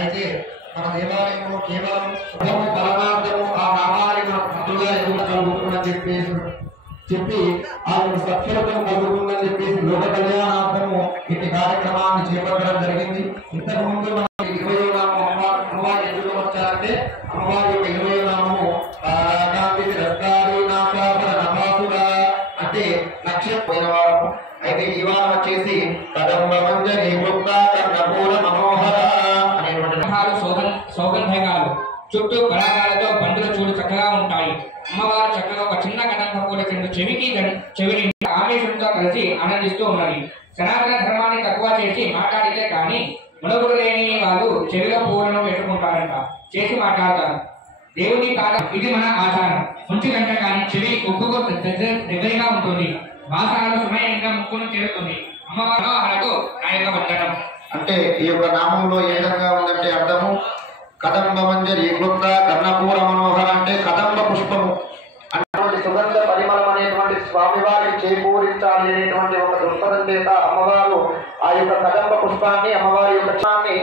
అయితే మన దేవాలయంలో కేవలం పరమార్థము ఆ నామాన్ని మనం భక్తులుగా ఎదుగుతామని చెప్పి ఆయన సత్ఫలితం కలుగుతుందని చెప్పేసి లోక కళ్యాణార్థము ఇన్ని కార్యక్రమాన్ని చేపట్టడం జరిగింది. ఇంతకు ముందు మనం 20వ నామం అమ్మవారి ఎందుకు వచ్చారంటే అమ్మవారి యొక్క 20వ నామము అంటే నక్షత్రమైన వారము. అయితే ఈ వారం వచ్చేసి కదంబ మంజరి వృత్త కర్ణపూర మనోహర సౌగంధకాలు చుట్టూ పరాగాలతో పండుగ చూడు చక్కగా ఉంటాయి. అమ్మవారు చక్కగా ఒక చిన్న కదంబ కూడా చెవిని ఆవేశంతో కలిసి ఆనందిస్తూ ఉన్నది. సనాతన ధర్మాన్ని తక్కువ చేసి మాట్లాడితే కానీ మునగుడు లేని వాళ్ళు చెవిలో పూలను పెట్టుకుంటారంట, చేసి మాట్లాడతారు. దేవుని కాలం ఇది మన ఆచారం. ముంచి గంట కానీ చెవి ఒప్పుకో దగ్గరగా ఉంటుంది. వాసనలు సమయంగా ముక్కును చేరుతుంది. అమ్మవారు నా యొక్క వందనం. అంటే ఈ యొక్క నామంలో ఏ విధంగా ఉందంటే అర్థము కదంబ మంజరి వృత్త కర్ణపూర మనోహర అంటే కదంబ పుష్పము అటువంటి సుగంధ పరిమళం అనేటువంటి స్వామివారికి చేకూరించాలి అనేటువంటి ఒక దృక్పథం చేత అమ్మవారు ఆ యొక్క కదంబ పుష్పాన్ని అమ్మవారి యొక్క చిన్నాన్ని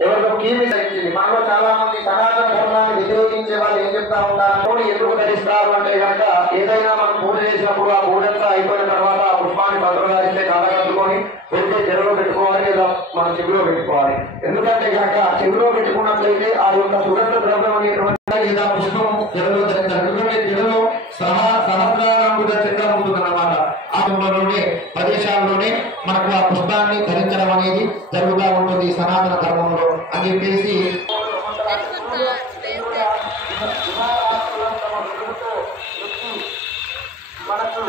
ఎవరితో కీర్తించింది. మనలో చాలా మంది సనాతన ధర్మాన్ని వ్యతిరేకించే వాళ్ళు ఏం చెప్తా ఉంటారు, ఎందుకు ధరిస్తారు అంటే కనుక ఏదైనా మనం పూజ చేసినప్పుడు ఆ పూజంతా అయిపోయిన తర్వాత ఆ పుష్పాన్ని భద్రగారిస్తే కాలగట్టుకొని వెళ్తే చెరువులో పెట్టుకోవాలి లేదా మనం చెవిలో పెట్టుకోవాలి. ఎందుకంటే కనుక చెవిలో పెట్టుకున్నట్లయితే ఆ యొక్క సుగంధ ద్రవ్యం అనేటువంటి లేదా పుష్పం చెరువులో ధరించాలి. ఎందుకంటే చెరువులో సహస్రాంబుధ చక్రం ఉంటుందన్నమాట. ఆ ప్రదేశాల్లోనే మనకు ఆ పుష్పాన్ని ధరించడం అనేది జరుగుతూ ఉంటుంది సనాతన ధర్మంలో అని చెప్పేసి మనకు